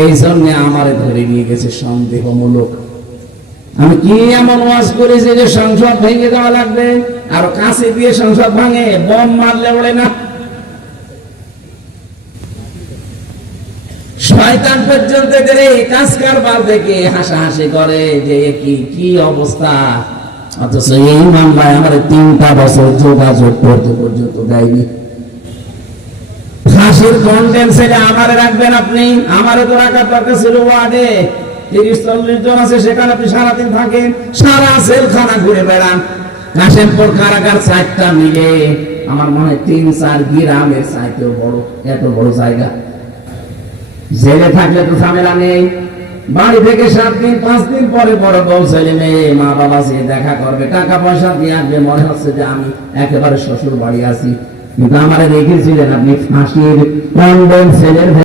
এই জন্য আমারে ধরে নিয়ে গেছে সন্দেহমূলক। আমি কি এমন ওয়াজ করেছি যে সংসদ ভেঙে দেওয়া লাগবে? আর কাছে দিয়ে সংসদ ভাঙে, বম মারলে ওড়ে না। শয়তান পর্যন্ত কাজ কারবার দেখে হাসাহাসি করে যে কি অবস্থা। অথচ এই মামলায় আমার 3টা বছর যোগাযোগ করতে পর্যন্ত দেয়নি। ফাঁসির কন্টেন্ট ছেড়ে আমারে রাখবেন আপনি? আমারে তো রাখার দরকার ছিল ওয়ার্ডে, 30-40 জন আছে, সেখানে আপনি সারাদিন থাকেন, সারা জেলখানা ঘুরে বেড়ান। কাশেমপুর কারাগার 4টা মিলে আমার মনে হয় 3-4 গ্রামের চাইতেও বড়, এত বড় জায়গা। জেলে থাকলে তো ঝামেলা নেই, বাড়ি থেকে 7 দিন 5 দিন পরে পরে বউ ছেলে মেয়ে মা বাবা সে দেখা করবে, টাকা পয়সা দিয়ে আসবে, মনে হচ্ছে যে আমি একেবারে শ্বশুর বাড়ি আছি। কিন্তু আমারে রেখেছিলেন আপনি ফাঁসির কন্ডেম সেলের